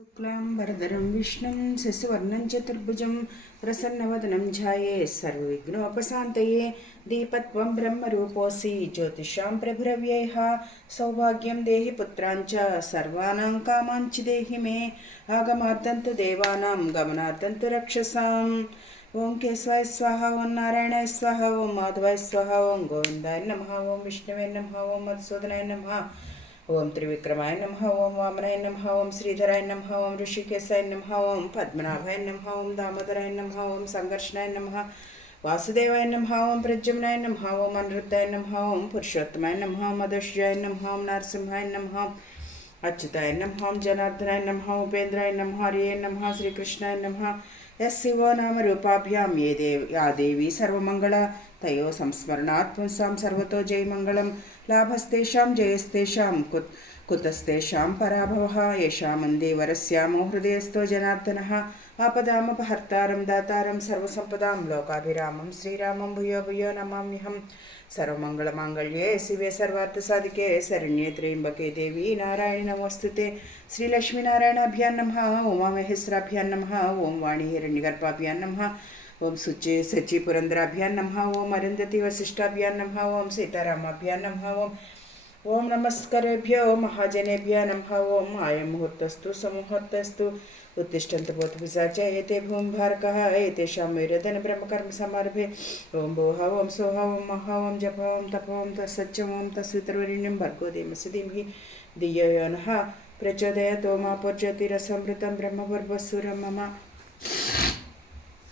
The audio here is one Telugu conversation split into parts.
शुक्लाम्बरधरं विष्णुं शशिवर्णं चतुर्भुजं प्रसन्नवदनं ध्याये सर्वविघ्नोपशान्तये दीपत्वं ब्रह्मरूपोऽसि ज्योतिषां प्रभुरव्ययः सौभाग्यं देहि पुत्रान् च सर्वानां कामाञ्चि देहि मे आगमार्थं तु देवानां गमनार्थं तु रक्षसाम् ॐ केशवाय स्वाहा ॐ नारायणाय स्वाहा ॐ माधवाय स्वाहा ॐ गोविन्दाय नमः ॐ विष्णवे नमः ॐ मधुसूदनाय नमः ఓం త్రివిక్రమాయ నమ ఓం వామనాయ నమ ఓం శ్రీధరాయ నమ ఓం ఋషికేశాయ నమ ఓం పద్మనాభాయ నమ ఓం దామోదరాయ నమ ఓం సంఘర్షణాయ నమ వాసుదేవాయ నమ ఓం ప్రద్యుమ్నాయ నమ ఓం అనిరుద్ధాయ నమ ఓం పురుషోత్తమాయ నమ ఓం మధుష్యాయ నమ ఓం నరసింహాయ నమ అచ్యుతాయ నమ ఓం జనార్దనాయ నమ ఉపేంద్రాయ నమ హరియే నమ శ్రీకృష్ణాయ నమ ఎస్ శివో నామ రూపాభ్యాం ఏ దేవి యా దేవి సర్వమంగళ తయో సంస్మరణాత్ పుంసాం సర్వతో జయమంగళం లాభస్తేషాం జయస్తేషాం కుత్ కుతస్తేషాం పరాభవ యశామందే వరస్యామో హృదయస్థో జనార్దన ఆపదామపహర్తారం దాతారం సర్వసంపదాం లోకాభిరామం శ్రీరామం భూయో భూయో నమామ్యహం సర్వమంగళమాంగళ్యే శివే సర్వార్థ సాధికే శరణ్యే త్రయంబకే దేవి నారాయణ నమోస్తుతే శ్రీలక్ష్మీనారాయణాభ్యాన్ నమ ఉమామహేశ్వరాభ్యాన్ ఓం వాణి హిరణ్యగర్భాభ్యాన్ ఓం శుచి సచి పురంధరాభ్యాన్ నమ ఓం అరుంధతి వశిష్టాభ్యాన్ నమ ఓం సీతారామాభ్యాన్ నమ ఓం ఓం నమస్కరేభ్యో మహాజనేభ్య నమ ఓం ఆయముహూర్తస్తు సముహూర్తస్తు ఉత్తిష్టంత పోత పిశాచ ఏతే భూమిభారకः ఏతేషాం వైరధన బ్రహ్మకర్మ సమారభే ఓం భోహ ఓం సోహ ఓం మహా ఓం జప ఓం తప ఓం తత్సత్యం ఓం తస్వితర్వరిణ్యం భర్గో దేమసి ధీమహి ధియో యో నః ప్రచోదయతో మా పుర్జ్యోతిరసమృతం బ్రహ్మపర్వస్సురం మమ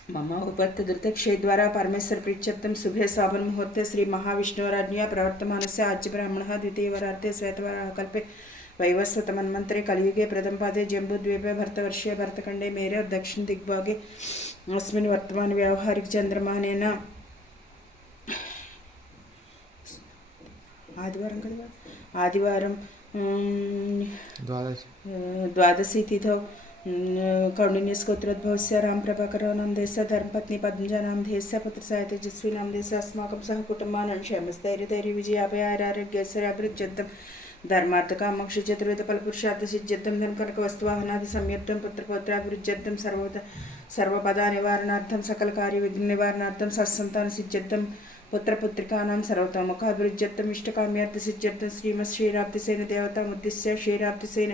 मम उपत्त धृतक्षयद्वारा परमेश्वर प्रीत्यर्थम शुभे सावन मुहूर्ते श्री महाविष्णुराज्ञा प्रवर्तमानस्य आज्यब्राह्मणः द्वितीयवरार्थे श्वेतवराः कल्पे वैवस्वतमन्मन्त्रे कलियुगे प्रथमपादे जम्बुद्वीपे भरतवर्षीय भरतखंडे मेरे दक्षिणदिग्भागे अस्मिन् वर्तमानव्यावहारिकचन्द्रमानेन आदिवारं आदिवार आदिवार द्वादशी तिथौ कौंडिन्य स्कोत्रोद्भवस्य राम प्रभाकरो नाम देश धर्मपत्नी पद्मजानाम देश पुत्र सहाय तेजस्वी नाम देश अस्माकं सह कुटुंबान क्षेमस्थैर्य धैर्य, विजय, अभय आरोग्य सुरभृद्धम धर्मार्थ, कामक्ष चतुर्वेद फल पुरुषार्थ सिद्धम धर्म कनक वस्तुवाहनादि संयुद्धम पुत्र पौत्र अभिवृद्धम सर्वोद सर्वपदा निवारणार्थम सकल कुटुम्बानशयमस्तैर्धैर्यविजयाभयारारोग्यस्वराभिरुज्यन्तं धर्मार्थकामक्षचतुर्विधफलपुरुषार्थसिज्यन्तं धर्मकनकवस्त्वाहनादिसंयुक्तं पुत्रपौत्राभिरुज्यन्तं सर्वदा सर्वपदानिवारणार्थं सकलकार्यविघ्ननिवारणार्थं सत्सन्तानसिज्यन्तं पुत्रपुत्रिकानां सर्वतोमुखाभिरुज्यत्तम् सिद्धम श्रीमत्, श्रीराब्धिसेन, देवतामुद्दिश्य, श्रीराब्धिसेन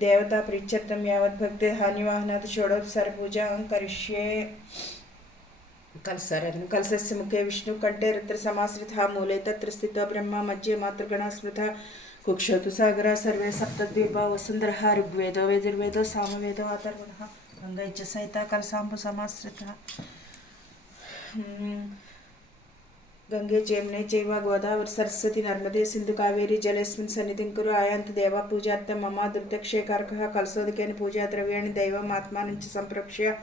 देवता प्रीत्यर्थं यावद्भक्ते हानिवाहनात् षोडोपचारपूजां करिष्ये। कलसरन् कलशस्य मुखे विष्णुकण्ठे रुद्रसमाश्रितः मूले तत्र स्थितो ब्रह्मा मध्ये मातृगणः स्मृतः। कुक्षोतु सागरः, सर्वे सप्तद्वीपा, वसुन्धरः, ऋग्वेदो, वेदुर्वेदो, सामवेदो अथर्वणः गङ्गै च सहिता कलसाम्बुसमाश्रितः। గంగే జమునే జైవ గోదావరి సరస్వతి నర్మదే సింధు కావేరి జలస్మిన్ సన్నిధింకురు ఆయాంత దేవ పూజార్థం మమ దుర్దక్షేకార్క కలసోదికైన పూజా ద్రవ్యాన్ని దైవం ఆత్మ నుంచి సంప్రక్ష్య.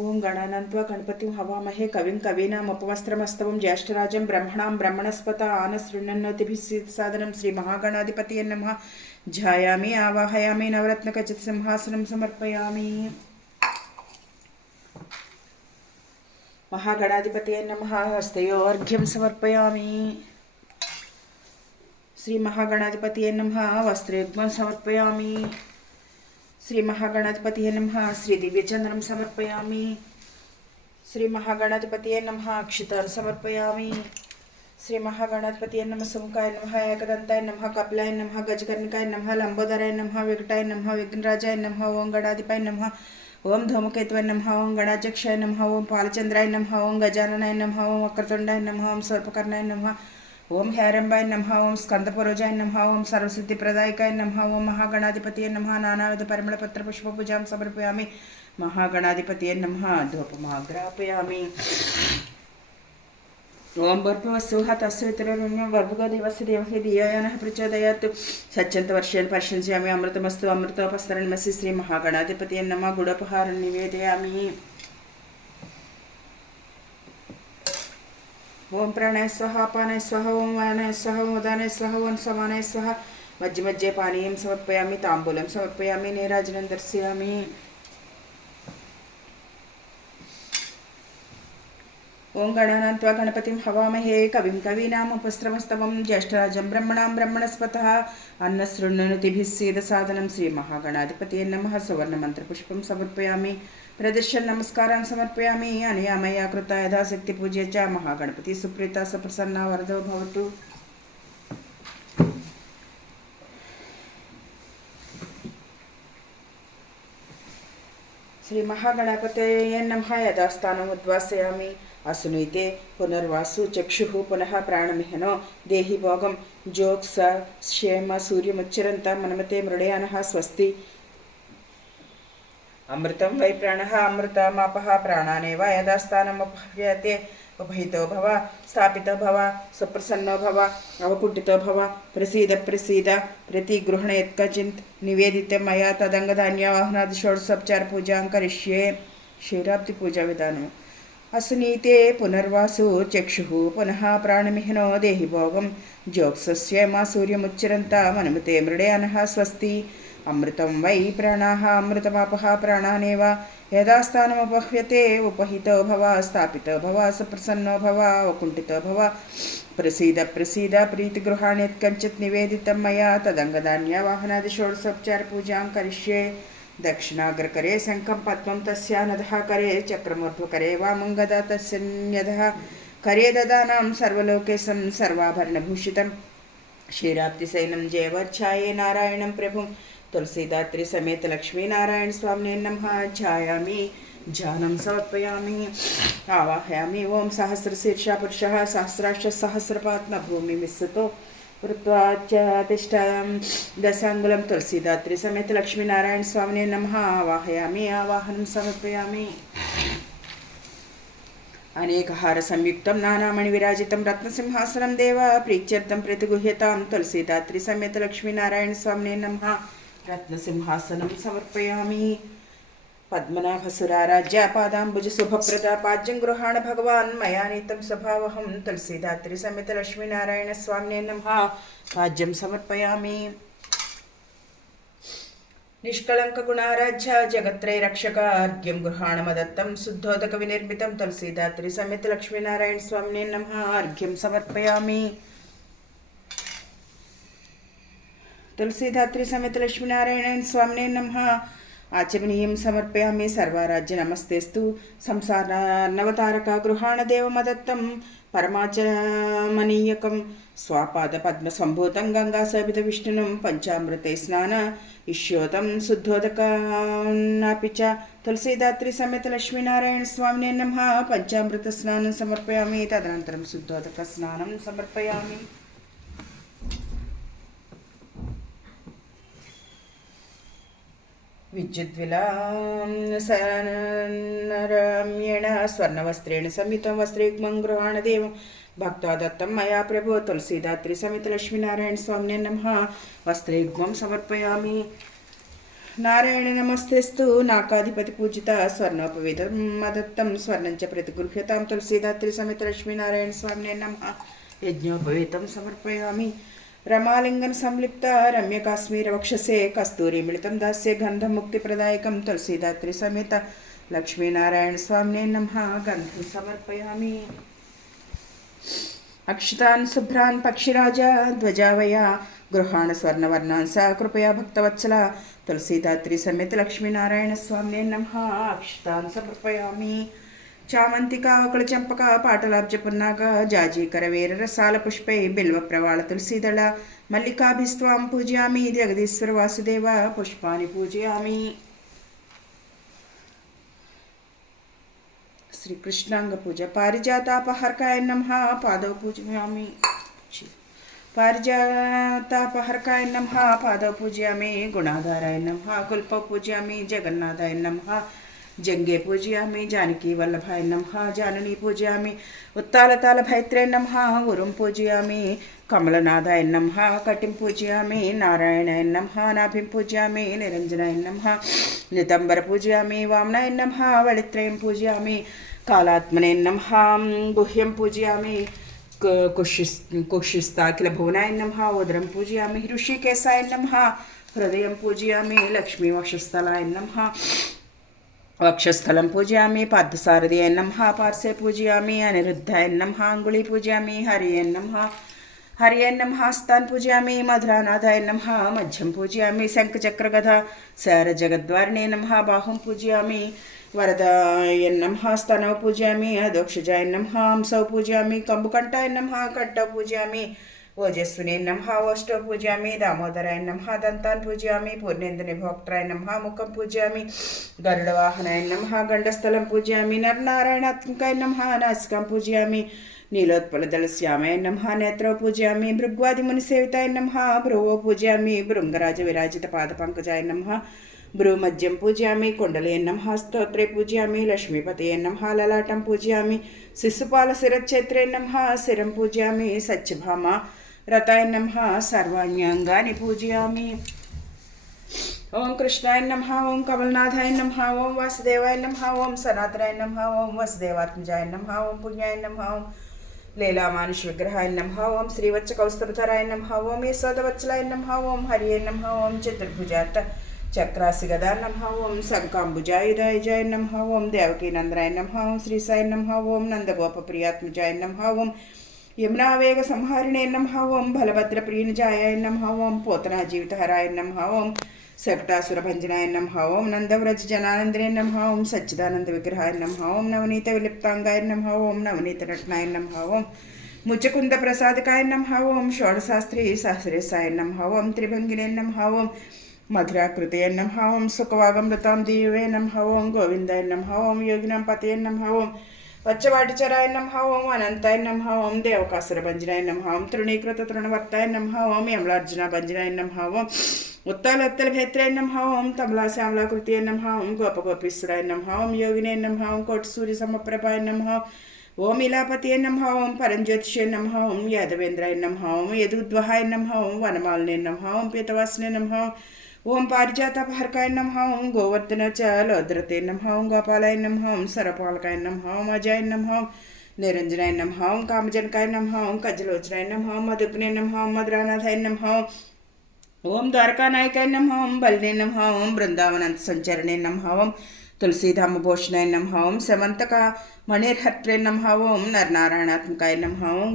ఓం గణానంత్వ గణపతి హవామహే కవిం కవీనాముపవస్త్రమస్తవం జ్యేష్ఠరాజం బ్రహ్మణాం బ్రహ్మణస్పత ఆనశృణన్నోతిభిసాదనం శ్రీ మహాగణాధిపతి నమ. ధ్యాయామి ఆవాహయామి నవరత్నకచిత్ సింహాసనం సమర్పయామి. महागणाधिपतये नमः हस्तयोर्घ्यं समर्पयामि। श्रीमहागणाधिपतये नमः वस्त्रेग्मं समर्पयामि। श्रीमहागणाधिपतये नमः, श्रीदिव्यचन्द्रं समर्पयामि। श्रीमहागणाधिपतये नमः अक्षितान् समर्पयामि। श्रीमहागणाधिपतये नमः, सुमुखाय नमः, एकदन्ताय नमः, कपिलाय नमः, गजकर्णिकाय नमः, लम्बोदराय नमः, विकटाय नमः, विघ्नराजाय नमः ओं गणाधिपाय नमः ఓం ధూమకేతువై నమ ఓం గణాధ్యక్షాయ నమ ఓం పాలచంద్రాయ నమ ఓం గజాననాయ నమ ఓం వక్రతుండాయ నమ ఓం స్వర్పకర్ణాయ నమ ఓం హేరంబాయ నమ ఓం స్కందపురోజాయ నమ ఓం సర్వసిద్ధి ప్రదాయకాయ నమ ఓం మహాగణాధిపతి నమ నానావిధ పరిమళ పత్ర పుష్ప పూజాం సమర్పయామి మహాగణాధిపతి నమ ధూపమాగ్రాపయామి. ఓం భర్భవస్సుహ తస్వితరుణ్యం వర్భుగో దేవస్య దేవహి ధియాయనః ప్రచోదయాత్ సత్యంతవర్షేణ పశ్యంస్యామి అమృతమస్తు అమృతోపస్తరణమసి శ్రీ మహాగణాధిపతి నమ గుడోపహారం నివేదయామి ఓం ప్రాణాయ స్వహ అపానాయ స్వహ ఓం వానాయ స్వహ ఓం ఉదానాయ స్వహ ఓం సమానాయ స్వహ మధ్య మధ్య పానీయం సమర్పయామి తాంబూలం సమర్పయామి నీరాజనం దర్శయామి ఓం గణానాత్వా గణపతిం హవామహే కవిం కవీనాముపస్రవస్తవం జ్యేష్ఠరాజం బ్రహ్మణాం బ్రహ్మణస్పత అన్నశృణ్ణనుతిభిస్సేద సాధనం శ్రీ మహాగణాధిపతి నమ సువర్ణమంత్రపుష్పం సమర్పయామి. ప్రదర్శన నమస్కారం సమర్పయామి. అనయామయ కృత యథాశక్తి పూజ చ మహాగణపతి సుప్రీత సప్రసన్న వరదో భవతు. శ్రీ మహాగణపతే నమ యథాస్థానం ఉద్వాసయామి. ಅಸುನೈತೆ ಪುನರ್ವಾಸು ಚಕ್ಷು ಪುನಃ ಪ್ರಾಣಮಿಹನೋ ದೇಹಿ ಭೋಗಂ ಜೋಕ್ಸ క్షేమ సూర్యముచ్చరంత మనమతే మృడయాన స్వస్తి. అమృతం వై ప్రాణ అమృతమాపహ ప్రాణానేవ యథాస్థానముపహ్యతే ఉభయతో భవ స్థాపితో భవ సుప్రసన్నో భవ అవకుంఠితో భవ ప్రసీద ప్రసీద ప్రతి గృహణ యత్కచింత్ నివేదిత మయా తదంగధాన్యవాహనాది షోడశోపచార పూజ అంకరిష్యే క్షీరాబ్ది పూజా విధానం तदङ्गधान्यवाहनादि षोडशोपचारपूजां करिष्ये क्षीराब्धिपूजाविधानम् असुनीते पुनर्वासु चक्षुः पुनः प्राणमिहिनो देहि भोगं जोक्सस्य मा सूर्यमुच्चरन्ता मनुमते मृडयानः स्वस्ति अमृतं वै प्राणाः अमृतमापः प्राणानेव यदा स्थानमुपह्यते उपहितो भव स्थापितो भव सप्रसन्नो भव वकुण्ठितो भव प्रसीद प्रसीद प्रीतिगृहाण्यत्कञ्चित् निवेदितं मया तदङ्गधान्यवाहनादिषोडशोपचारपूजां करिष्ये दक्षिणाग्रकरे शङ्खं पद्मं तस्य नदः, करे चक्रमूर्ध्वकरे वामङ्गदा तस्य न्यदः। करे ददानां सर्वलोकेशं सर्वाभरणभूषितं। क्षीराब्धिशैनं जयवर्च्छाये नारायणं प्रभुं। तुलसीदात्री समेत लक्ष्मीनारायण स्वामिने नमः। ध्यायामि ध्यानं समर्पयामि। आवाहयामि ॐ सहस्रशीर्षा पुरुषः सहस्राक्ष కృత్వా చతిష్టం దశాంగులం తులసీదాత్రి సమేత లక్ష్మీనారాయణ స్వామిని నమ ఆవాహయామి ఆవాహనం సమర్పయామి అనేకహార సంయుక్తం నానామణి విరాజితం రత్నసింహాసనం దేవ ప్రీత్యర్థం ప్రతిగుహ్యతాం తులసీదాత్రి సమేత లక్ష్మీనారాయణ స్వామిని నమ రత్నసింహాసనం సమర్పయామి पद्मनाभसुराराज्यापादाम्बुजशुभप्रदापाज्यङ्गृहाण भगवान् मया नीतं स्वभावहं तुलसीदात्रिसमितलक्ष्मीनारायणस्वाम्ये नमः। पाज्यं समर्पयामि। निष्कलङ्कगुणाराध्य जगत्रैरक्षकार्घ्यं गृहाणमदत्तं शुद्धोदकविनिर्मितं तुलसीदात्रिसमितलक्ष्मीनारायणस्वाम्ने नमः। अर्घ्यं समर्पयामि। तुलसीदात्रिसमितलक्ष्मीनारायणस्वाम्ने नमः। ఆచమనీయం సమర్పయామి సర్వారాజ్య నమస్తేస్తు. సంసారాన్నవతారక గృహాణదేవమదత్తం పరమాచమనీయకం. స్వాపాద పద్మ సంభూతం గంగా గంగాసభిత విష్ణును పంచామృతే స్నాన. ఇష్యోతం శుద్ధోదకాన్నాపి చ. తులసీదాత్రి సమేత లక్ష్మీనారాయణ స్వామినే నమ. పంచామృత స్నానం సమర్పయామి. తదనంతరం శుద్ధోదక స్నానం సమర్పయామి. विद्युद्विलासनरम्येण स्वर्णवस्त्रेण संयुतं वस्त्रेग्मं गृहाणदेवं भक्त्वा दत्तं मया प्रभो तुलसीदात्री समेत लक्ष्मीनारायणस्वामिने नमः वस्त्रेग्मं समर्पयामि नारायण नमस्तेस्तु नाकाधिपतिपूजिता स्वर्णोपवेदं मदत्तं स्वर्णं च प्रतिगृह्यतां तुलसीदात्री समेत लक्ष्मीनारायणस्वामिने नमः यज्ञोपवेतं समर्पयामि रमालिङ्गन संलिप्त रम्यकाश्मीरवक्षसे कस्तूरीमिलितं दास्ये गन्धमुक्तिप्रदायकं तुलसीदात्री समेत। लक्ष्मीनारायणस्वामिने नमः, गन्धं समर्पयामि। अक्षतान्, शुभ्रान्, पक्षिराजा, ध्वजावया, गृहाण स्वर्णवर्णान् सा, कृपया भक्तवत्सला। तुलसीदात्री समेत लक्ष्मीनारायणस्वामिने नमः, अक्षतान् समर्पयामि। చామంతికావకుళ పాటలాబ్జపున్నాగ జాజీకరవేర రసాల పుష్పై బిల్వ ప్రవాళ తులసీదళ. మల్లికాభిస్వాం పూజయామి జగదీశ్వర వాసుదేవ పుష్పాని పూజయామి. శ్రీకృష్ణాంగ పూజ పారిజాతాపహర్కాయ నమ పాదవ పూజయామి. పారిజాతాపహర్కాయ నమ పాదవ పూజయామి. గుణాధారాయ నమ కుల్ప పూజయామి. జగన్నాథాయ నమ जङ्गे पूजयामि, जानकी वल्लभाय नमः, जाननी पूजयामि उत्तालतालभैत्रे नमः, गुरुं पूजयामि कमलनाथाय नमः, कटिं पूजयामि, नारायणाय नमः, नाभिं पूजयामि, निरञ्जनाय नमः नितम्बर पूजयामि, वामनाय नमः वलित्रयं पूजयामि, कालात्मने नमः, गुह्यं पूजयामि कुशिस् कुशिस्ताखिलभुवनाय नमः, उदरं पूजयामि, ऋषिकेशाय नमः, हृदयं पूजयामि, लक्ष्मीवक्षस्थलाय नमः వక్షస్థలం పూజయామి పార్థసారథి ఎన్నం హా పార్సే పూజయామి అనిరుద్ధ ఎన్నం హా అంగుళి పూజయామి హరి ఎన్నం హా హరి ఎన్నం హాస్తాన్ పూజయామి మధురానాథ ఎన్నం హా మధ్యం పూజయామి శంఖచక్రగధ సార జగద్వారిణే నమ బాహుం పూజయామి వరద ఎన్నం హా స్తనవ పూజయామి అదోక్షజ ఎన్నం హంసవ పూజయామి కంబుకంఠ ఎన్నం కడ్డ పూజయామి ఓజస్విని నమ ఓష్టో పూజామి దామోదరాయ నమ దంతాన్ పూజయామి పూర్ణేంద్రని భోక్తరాయ నమ ముఖం పూజయామి గరుడవాహనాయ నమ గండస్థలం పూజయామి నరనారాయణాత్మకాయ నమ నాసికం పూజయామి నీలోత్పలదళశ్యామాయ నమ నేత్రో పూజయామి భృగ్వాదిమునిసేవితాయ నమ భ్రువో పూజయామి భృంగరాజ విరాజిత పాదపంకజాయ నమ భ్రూమద్యం పూజయామి కుండలే నమ స్తోత్రే పూజయామి లక్ష్మీపతయే నమ లలాటం పూజయామి శిశుపాల శిరచ్ఛేత్రే నమ శిరం పూజయామి సత్యభామ రథాయ నమ సర్వాణ్యాంగాని పూజయామి ఓం కృష్ణాయ నమ ఓం కమలనాథాయ నమ ఓం వాసుదేవాయ నమ ఓం సనాతనాయ నమ ఓం వసుదేవాత్మజాయ నమ ఓం పుణ్యాయ నమ ఓం లీలామానుష విగ్రహాయ నమ ఓం శ్రీవత్స కౌస్తరధరాయ నమ ఓం యశోదవత్సలాయ నమ ఓం హరియే నమ ఓం చతుర్భుజాత చక్రాసి గదా నమ ఓం శంకాంబుజాయుధాయ జయ నమ ఓం దేవకీ నందరాయ నమ ఓం శ్రీసాయ నమ ఓం నందగోప ప్రియాత్మజాయ నమ ఓం యమునావేగ సంహారిణే నమ ఓం బలభద్ర ప్రియనిజాయ నమ ఓం పోతనా జీవితహరాయ నమ ఓం శకటాసురభంజనాయ నమ ఓం నందవ్రజ జనానందనే నమ ఓం సచ్చిదానంద విగ్రహాయ నమ ఓం నవనీత విలిప్తాంగాయ నమ ఓం నవనీత నటనాయ నమ ఓం ముచ్చకుంద ప్రసాదకాయ నమ ఓం షోడశాస్త్రి సహస్రేశాయ నమ ఓం త్రిభంగినే నమ ఓం మధురాకృతే నమ ఓం సుఖవాగమృతాం దీవే నమ ఓం గోవిందాయ నమ ఓం యోగినాం పతే నమ ఓం వచ్చవాటిచరాయ నమ ఓం అనంతాయ నమ ఓం దేవకాసుర భంజనాయ నమ ఓం తృణీకృత తృణవర్తాయ నమ ఓం యమలార్జున భంజనాయ నమ ఓం ఉత్తాలత్తల భేత్రాయ నమ ఓం తమలా శ్యామలాకృతి నమ ఓం గోపగోపీశ్వరాయ నమ ఓం యోగినే నమ ఓం కోటి సూర్య సమప్రభాయ నమ ఓం ఇలాపతి నమ ఓం పరంజ్యోతిషే నమ ఓం యాదవేంద్రాయ నమ ఓం యదుద్వహాయ నమ ఓం వనమాలనే నమ ఓం పీతవాసనే నమ ఓం ఓం పారిజాత పారిజాతపహర్కాయ నమ ఓం గోవర్ధన చ లోద్రతే నమ ఓం గోపాలాయ నమ ఓం సరపాలకాయ నమ ఓం అజాయ నమ ఓం నిరంజనాయ నమ ఓం కామజనకాయ నమ ఓం కజలోచనాయ నమ ఓం మధుగ్నే నమ ఓం మధురానాథాయ నమ ఓం ఓం ద్వారకానాయకాయ నమ ఓం బలినే నమ ఓం బృందావనంత సంచరణే నమ ఓం తులసీధామభూషణాయ నమ ఓం శమంతక మణిర్హత్రే నమ ఓం నరనారాయణాత్మకాయ నమ ఓం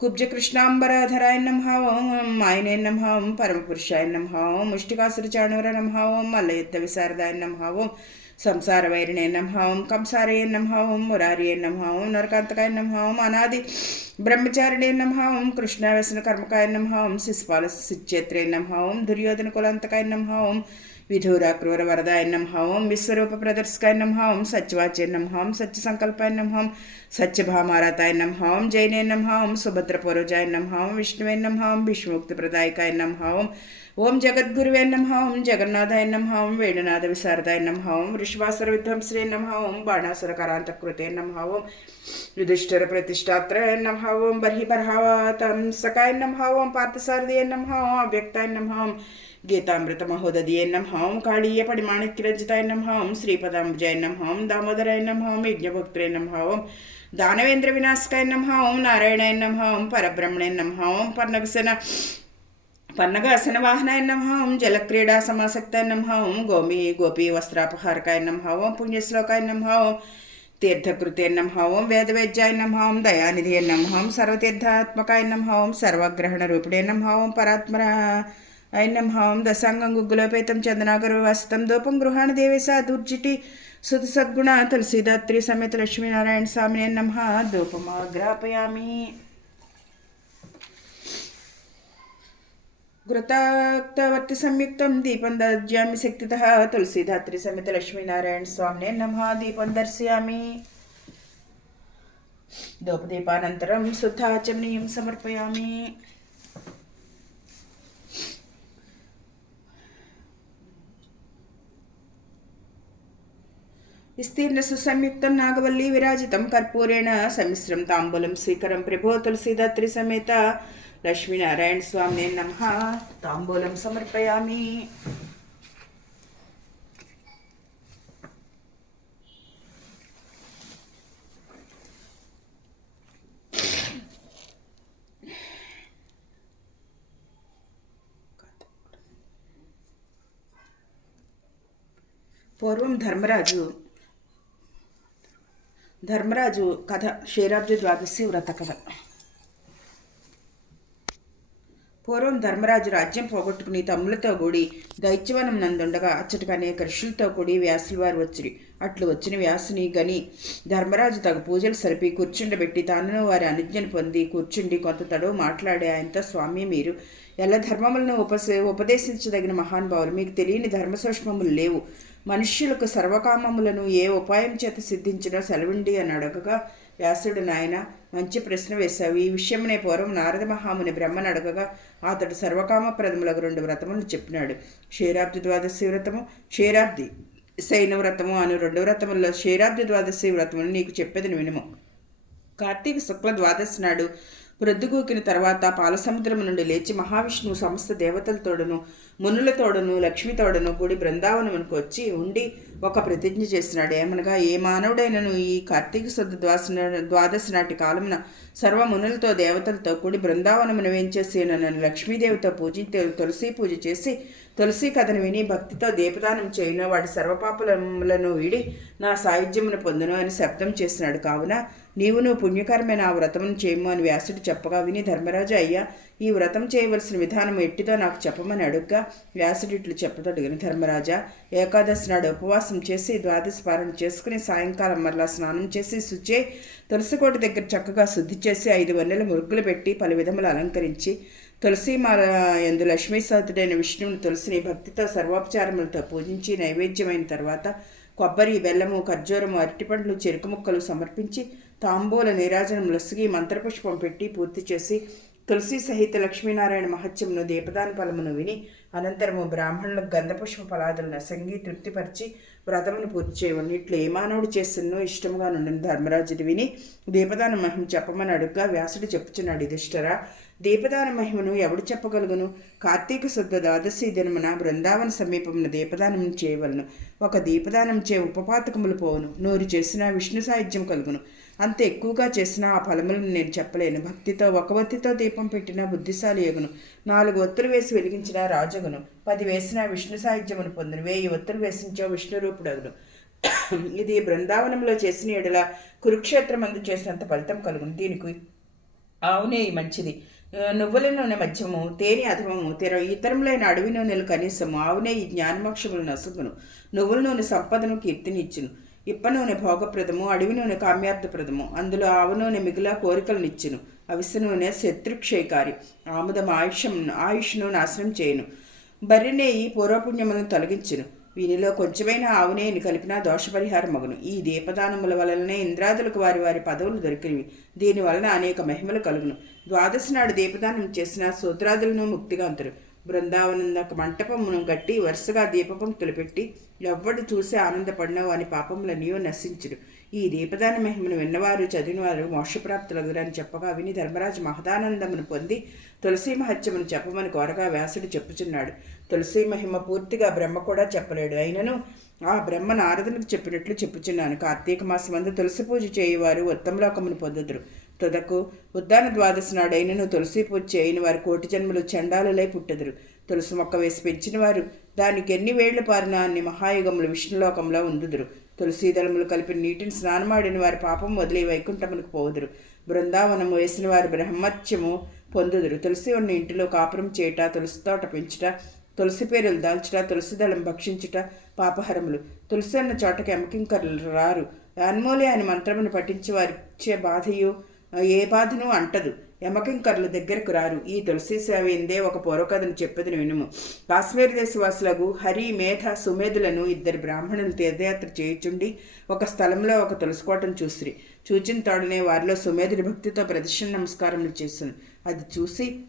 కుబ్జకృష్ణాంబరధరాయ నమ ఓం మాయనే నమ ఓం పరమపురుషాయ నమ ఓం ముష్టికాసురచాణూర నమ ఓం మల్లయుద్ధ విశారదాయ నమ ఓం సంసార వైరిణే నమ ఓం కంసారయ నమ ఓం మురారియే నమ ఓం నరకాంతకాయ నమ ఓం అనాది బ్రహ్మచారిణే నమ ఓం కృష్ణావ్యసన కర్మకాయ నమ ఓం శిశుపాల శిచేత్రే నమ ఓం దుర్యోధన కులాంతకాయ నమ ఓం విధూర క్రూర వరదాయ నమ ఓం విశ్వరూప ప్రదర్శకాయ నమ ఓం సత్యవాచ్య నమ ఓం సత్య సంకల్పాయ నమ ఓం సత్యభామారాతాయ నమ ఓం జైనే నమ ఓం సుభద్ర పూర్వజాయ నమ ఓం విష్ణువే నమ ఓం విష్ణుముక్తి ప్రదాయకాయ నమ ఓం ఓం జగద్గురువే నమ ఓం జగన్నాథాయ నమ ఓం వేణునాథ విశారదాయ నమ ఓం వృషభాసుర విధ్వంసరే నమ ఓం బాణాసుర కరాంతకృతే నమ ఓం యుధిష్ఠిర ప్రతిష్టాత్రయ నమ ఓం బర్హి బర్హావతం సకాయ నమ ఓం పార్థసారథియ నమ ఓం అవ్యక్తాయ నమ ఓం గీతామృత మహోదధియే నమ ఓం కాళీయ పడిమాణిక్యరంజితాయ నమ హోం శ్రీపదాంబుజాయ నమ ఓం దామోదరాయ నమ హోం యజ్ఞభక్తురే నమ ఓం దానవేంద్ర వినాశకాయ నమ ఓం నారాయణాయ నమ హోం పరబ్రహ్మణే నమ ఓం పన్నగసన పన్నగాసన వాహనాయ నమహం జలక్రీడా సమాసక్తాయ నమహం గోమి గోపీ వస్త్రాపహారకాయ నమహం పుణ్యశ్లోకాయ నమహం ఓం తీర్థకృతే నమ వేదవేద్యాయ నమహం దయానిధి నమహం సర్వతీర్థాత్మకాయ నమహం సర్వగ్రహణ రూపిణే నమహం ఓం పరాత్మర ఐన్నం హవం దశాంగం గుగ్గులోపేతం చందనాగర వస్తం దూపం గృహాణ దేవేశ దుర్జిటి సుత సద్గుణ తులసీదాత్రి సమేత లక్ష్మీనారాయణ స్వామిని నమ ధూపమాగ్రాపయామి ఘృతాక్తవర్తి సంయుక్తం దీపం దర్జయామి శక్తి తులసిదాత్రి సమేత లక్ష్మీనారాయణ స్వామిని నమ దీపం దర్శయామి దూపదీపానంతరం శుద్ధాచమనీయం సమర్పయామి విస్తీర్ణ సుసంయుక్తం నాగవల్లి విరాజితం కర్పూరేణ సమిశ్రం తాంబూలం స్వీకరం ప్రభో తులసీదాత్రి సమేత లక్ష్మీనారాయణ స్వామి నమ. తాంబూలం సమర్పయామి. పూర్వం ధర్మరాజు ధర్మరాజు కథ క్షీరాబ్ది ద్వాదశి వ్రత కథ. పూర్వం ధర్మరాజు రాజ్యం పోగొట్టుకుని తమ్ములతో కూడి దైత్యవనం నందుండగా అచ్చటికి అనేక ఋషులతో కూడి వ్యాసులవారు వచ్చిరి. అట్లు వచ్చిన వ్యాసుని గని ధర్మరాజు తగు పూజలు సరిపి కూర్చుండబెట్టి తాను వారి అనుజ్ఞను పొంది కూర్చుండి కొంత తడవు మాట్లాడే ఆయనతో స్వామి మీరు ఎలా ధర్మములను ఉపసే ఉపదేశించదగిన మహానుభావులు? మీకు తెలియని ధర్మ సూక్ష్మములు లేవు. మనుష్యులకు సర్వకామములను ఏ ఉపాయం చేత సిద్ధించినో సెలవిండి అని అడగగా వ్యాసుడు నాయన మంచి ప్రశ్న వేశావు. ఈ విషయమునే పూర్వం నారద మహాముని బ్రహ్మను అడగగా అతడు సర్వకామప్రదములకు రెండు వ్రతములు చెప్పినాడు. క్షీరాబ్ది ద్వాదశి వ్రతము క్షీరాబ్ది శైన వ్రతము అను రెండు వ్రతముల్లో క్షీరాబ్ది ద్వాదశి వ్రతమును నీకు చెప్పేది వినుము కార్తీక శుక్ల ద్వాదశి నాడు ప్రొద్దుగూకిన తర్వాత పాలసముద్రము నుండి లేచి మహావిష్ణువు సమస్త దేవతలతోడును మునులతోడను లక్ష్మితోడను కూడి బృందావనమునకు వచ్చి ఉండి ఒక ప్రతిజ్ఞ చేసినాడు. ఏమనగా ఏ మానవుడైనను ఈ కార్తీక శుద్ధ ద్వాస ద్వాదశి నాటి కాలమున సర్వ మునులతో దేవతలతో కూడి బృందావనమును వేయించేసి నన్ను లక్ష్మీదేవితో పూజి తులసి పూజ చేసి తులసి కథను విని భక్తితో దీపదానం చేయను. వాడి సర్వపాపులములను వీడి నా సాయుధ్యమును పొందును అని శబ్దం చేసినాడు. కావున నీవును పుణ్యకరమైన ఆ వ్రతమును చేయము అని వ్యాసుడు చెప్పగా విని ధర్మరాజు అయ్యా ఈ వ్రతం చేయవలసిన విధానం ఎట్టిదో నాకు చెప్పమని అడుగ్గా వ్యాసుడు ఇట్లు చెప్పతొడిగిన ధర్మరాజా. ఏకాదశి నాడు ఉపవాసం చేసి ద్వాదశి పాలన చేసుకుని సాయంకాలం మరలా స్నానం చేసి శుచే తులసికోట దగ్గర చక్కగా శుద్ధి చేసి ఐదు వన్నెల మురుగులు పెట్టి పలు విధములు అలంకరించి తులసిమాల ఎందు లక్ష్మీసాతుడైన విష్ణువుని తులసిని భక్తితో సర్వోపచారములతో పూజించి నైవేద్యమైన తర్వాత కొబ్బరి బెల్లము ఖర్జూరము అరటిపండ్లు చెరుకు ముక్కలు సమర్పించి తాంబూల నీరాజనం లొసిగి మంత్రపుష్పం పెట్టి పూర్తి చేసి తులసి సహిత లక్ష్మీనారాయణ మహత్యమును దీపదాన ఫలమును విని అనంతరము బ్రాహ్మణులకు గంధపుష్ప ఫలాదులను సంగి తృప్తిపరిచి వ్రతమును పూర్తి చేయవని ఇట్లు ఏ మానవుడు చేస్తున్నో ఇష్టముగా నుండిన ధర్మరాజుది విని దీపదాన మహిమ చెప్పమని అడుగ్గా వ్యాసుడు చెప్పుచున్నాడు. యుధిష్ఠరా దీపదాన మహిమను ఎవడు చెప్పగలుగును? కార్తీక శుద్ధ ద్వాదశి దినమున బృందావన సమీపమున దీపదానం చేయవలను. ఒక దీపదానం చే ఉపపాతకములు పోవును. నూరు చేసిన విష్ణు సాహిత్యం కలుగును. అంత ఎక్కువగా చేసిన ఆ ఫలములను నేను చెప్పలేను. భక్తితో ఒక ఒత్తితో దీపం పెట్టిన బుద్ధిశాలి ఎగును నాలుగు ఒత్తులు వేసి వెలిగించిన రాజగును పది వేసిన విష్ణు సాహిత్యమును పొందిన వేయి ఒత్తులు వేసించో విష్ణు రూపుడగును. ఇది బృందావనంలో చేసిన ఎడల కురుక్షేత్రమందు చేసినంత ఫలితం కలుగును. దీనికి అవునే మంచిది. నువ్వుల నూనె మధ్యము తేనె అధమము తెర ఇతరములైన అడవి నూనెలు కనీసము ఆవునే ఈ జ్ఞానమోక్షములు నసుగును. నువ్వుల నూనె సంపదను కీర్తినిచ్చును. ఇప్ప నూనె భోగప్రదము అడవి నూనె కామ్యార్థప్రదము. అందులో ఆవు నూనె మిగిలిన కోరికలనిచ్చును. అవిస నూనె శత్రుక్షయకారి. ఆముదం ఆయుష్యం ఆయుష్ను నాశనం చేయను. బర్రెనేయి పూర్వపుణ్యమును పూర్వపుణ్యములను తొలగించును. వీనిలో కొంచెమైన ఆవునేని కలిపిన దోషపరిహారం మగును. ఈ దీపదానముల వలననే ఇంద్రాదులకు వారి వారి పదవులు దొరికినవి. దీని వలన అనేక మహిమలు కలుగును. ద్వాదశి నాడు దీపదానం చేసిన సూత్రాదులను ముక్తిగాంతురు బృందావనందక మంటపమును గట్టి వరుసగా దీపపంక్తులు పెట్టి ఎవ్వడు చూసి ఆనందపడినావు అని పాపములనియో నశించుడు ఈ దీపదాన మహిమను విన్నవారు చదివినవారు మోక్షప్రాప్తులగురని చెప్పగా విని ధర్మరాజు మహదానందమును పొంది తులసి మహత్యమును చెప్పమని కోరగా వ్యాసుడు చెప్పుచున్నాడు. తులసి మహిమ పూర్తిగా బ్రహ్మ కూడా చెప్పలేడు. అయినను ఆ బ్రహ్మ నారదునికి చెప్పినట్లు చెప్పుచున్నాను. కార్తీక మాసమందు తులసి పూజ చేయవారు ఉత్తమలోకమును పొందుదురు. తుదకు ఉద్దాన ద్వాదశి నాడైనను తులసి పూజ చేయని వారు కోటి జన్మలు చండాలులై పుట్టదురు. తులసి మొక్క వేసి పెంచిన వారు దానికి ఎన్ని వేళ్ళు పారినా అన్ని మహాయుగములు విష్ణులోకంలో ఉందుదురు. తులసీదళములు కలిపి నీటిని స్నానమాడిన వారి పాపం వదిలి వైకుంఠములకు పోదురు. బృందావనము వేసిన వారు బ్రహ్మత్యము పొందుదురు. తులసి ఉన్న ఇంటిలో కాపురం చేయట తులసి తోట పెంచుట తులసి పేరులు దాల్చుట తులసి దళం భక్షించుట పాపహరములు. తులసి అన్న చోటకి ఎమకింకర్లు రారు. అన్మోలే అని మంత్రమును పఠించి వారిచ్చే బాధయు ఏ బాధను అంటదు. యమకింకర్ల దగ్గరకు రారు. ఈ తులసి సేవ ఒక పూర్వకథను చెప్పదని వినుము. కాశ్మీర్ దేశవాసులకు హరి మేధ సుమేధులను ఇద్దరు బ్రాహ్మణులు తీర్థయాత్ర చేయుచుండి ఒక స్థలంలో ఒక తులసికోటను చూసిరి. చూచిన తోడనే వారిలో సుమేధుడి భక్తితో ప్రదర్శన నమస్కారములు చేశాను అది చూసి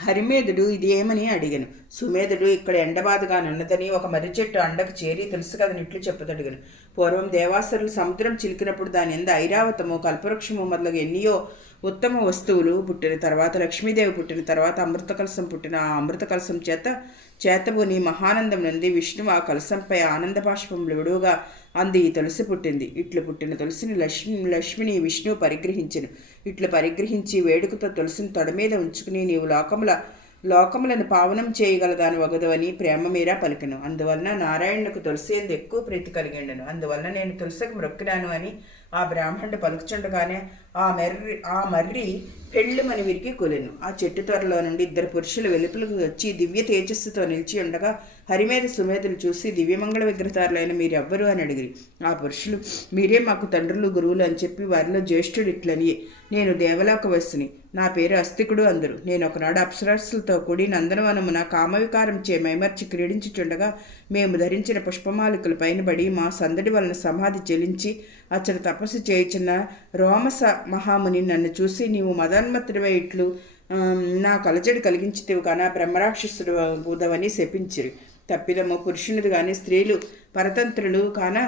హరిమేధుడు ఇది ఏమని అడిగాను. సుమేధుడు ఇక్కడ ఎండబాధగా నున్నదని ఒక మర్రి చెట్టు అండకు చేరి తెలుసు కదని ఇట్లు చెప్పదడిగాను. పూర్వం దేవాసరులు సముద్రం చిలికినప్పుడు దాని ఎందు ఐరావతము కల్పవృక్షము మొదలగు ఎన్నియో ఉత్తమ వస్తువులు పుట్టిన తర్వాత లక్ష్మీదేవి పుట్టిన తర్వాత అమృత కలసం పుట్టిన ఆ అమృత కలసం చేత చేతబుని మహానందం నుండి విష్ణువు ఆ కలసంపై ఆనంద బాష్పములు విడువుగా అంది ఈ తులసి పుట్టింది. ఇట్లు పుట్టిన తులసిని లక్ష్మి లక్ష్మిని విష్ణువు పరిగ్రహించను. ఇట్లు పరిగ్రహించి వేడుకతో తులసిని తొడ మీద ఉంచుకుని నీవు లోకముల లోకములను పావనం చేయగలదాని వగదవని ప్రేమ మీరా పలికను. అందువలన నారాయణులకు తులసి ఎందు ఎక్కువ ప్రీతి కలిగిండను. అందువలన నేను తులసికి మ్రొక్కినాను అని ఆ బ్రాహ్మణుడు పలుకుచుండగానే ఆ మర్రి ఆ మర్రి పెళ్ళుమని విరికి కొలెను. ఆ చెట్టు త్వరలో నుండి ఇద్దరు పురుషులు వెలుపులకు వచ్చి దివ్య తేజస్సుతో నిలిచి ఉండగా హరిమేధ సుమేధులు చూసి దివ్యమంగళ విగ్రహారులైన మీరెవ్వరు అని అడిగిరి. ఆ పురుషులు మీరే మాకు తండ్రులు గురువులు అని చెప్పి వారిలో జ్యేష్ఠుడు ఇట్లని నేను దేవలోక వస్తుని నా పేరు అస్తికుడు అందరు. నేను ఒకనాడు అప్సరస్సులతో కూడి నందనవనమున కామవికారం చే మైమర్చి క్రీడించుచుండగా మేము ధరించిన పుష్పమాలికల పైనబడి మా సందడి వలన సమాధి చెలించి అచ్చట తపస్సు చేయుచున్న రోమస మహాముని నన్ను చూసి నీవు మదన్మత్తుడివై ఇట్లు నా కలజడి కలిగించితివి కాన బ్రహ్మరాక్షసుడు బుధవని శపించిరి. తప్పిదము పురుషునిది కానీ స్త్రీలు పరతంత్రులు కాన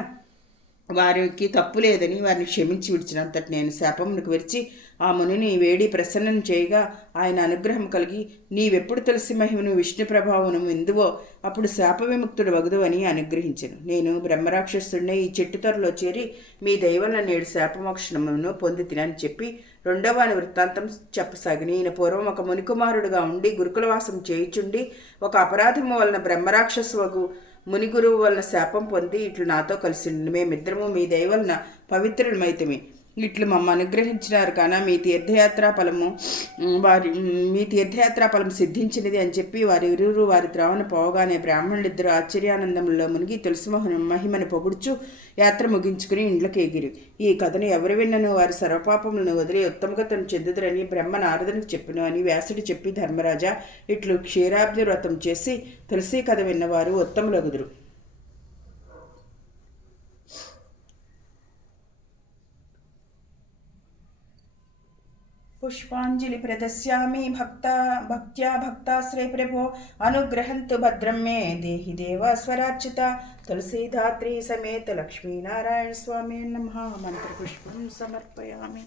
వారికి తప్పు లేదని వారిని క్షమించి విడిచినంతటి నేను శాపమునకు విరిచి ఆ మునిని వేడి ప్రసన్నం చేయగా ఆయన అనుగ్రహం కలిగి నీవెప్పుడు తులసి మహిమను విష్ణు ప్రభావము ఎందువో అప్పుడు శాప విముక్తుడు వగదు అని అనుగ్రహించను. నేను బ్రహ్మరాక్షసుడినే ఈ చెట్టు త్వరలో చేరి మీ దైవంలో నేడు శాపమోక్షణమును పొంది తినని చెప్పి రెండవ అని వృత్తాంతం చెప్పసాగిన. ఈయన పూర్వం ఒక మునికుమారుడుగా ఉండి గురుకులవాసం చేయుచుండి ఒక అపరాధము వలన బ్రహ్మరాక్షసు వగు గురువు వలన శాపం పొంది ఇట్లు నాతో కలిసి మేమిద్దరము మీ దయవలన వలన ఇట్లు మమ్మ అనుగ్రహించినారు కాన మీ తీర్థయాత్రా ఫలము వారి మీ తీర్థయాత్రా ఫలం సిద్ధించినది అని చెప్పి వారి ఇరువురు వారి ద్రావణ పోగానే బ్రాహ్మణులిద్దరూ ఆశ్చర్యానందంలో మునిగి తులసి మోహన మహిమను పొగుడుచు యాత్ర ముగించుకుని ఇండ్లకి ఎగిరి. ఈ కథను ఎవరు విన్నను? వారి సర్వపాపములను వదిలి ఉత్తమగతను చెందుదరని బ్రహ్మ నారదునికి చెప్పును అని వ్యాసుడు చెప్పి ధర్మరాజా ఇట్లు క్షీరాబ్ది వ్రతం చేసి తులసి కథ విన్నవారు ఉత్తములగుదురు. పుష్పాంజలి ప్రదశ్యామి భక్త భక్త్యా భక్తాశ్రయ ప్రభో అనుగ్రహంతు భద్రం మే దేహి దేవ స్వరార్చిత తులసీధాత్రి సమేత లక్ష్మీనారాయణ స్వామి నమ మంత్రపుష్పం సమర్పయామి